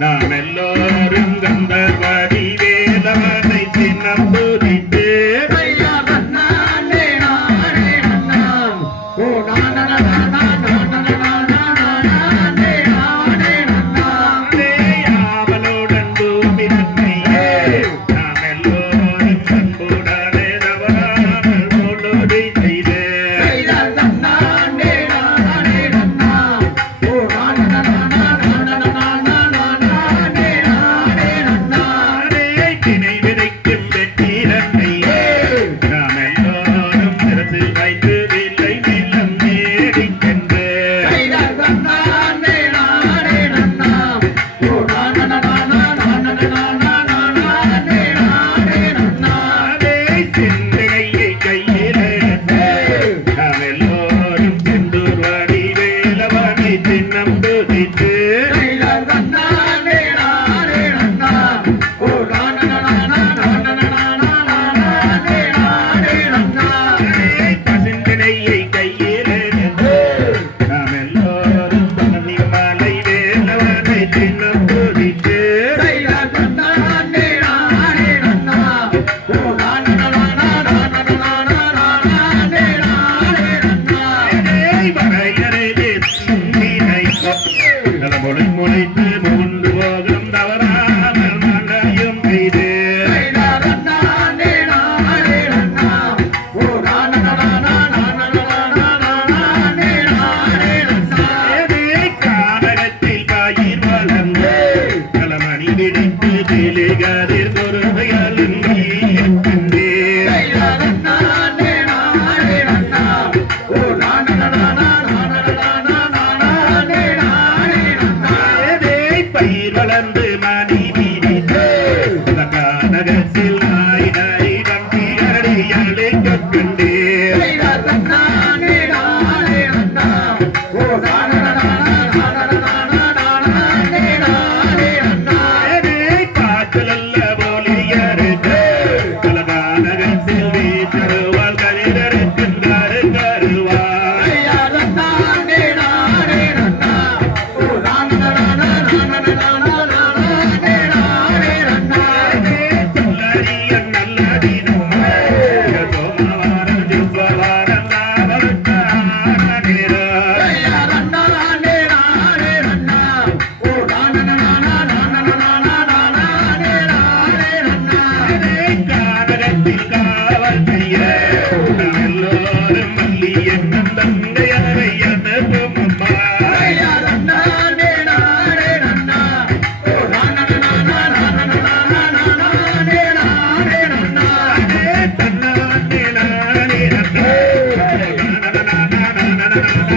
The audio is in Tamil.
நாம் எல்லோரும் கந்தர்வடி வேலவனை சின்னப்போ வித்தினை விதைக்கும் வெற்றிடத்தை நாம் எல்லோரும் சிறசில் வைத்து வில்லை நிலம் நேடி சென்று சிந்தனையை கையில் நாம் எல்லோரும் மனமுடன் முனைத்து முகந்து போதும் தவறாமல் மண்டையும் கலந்து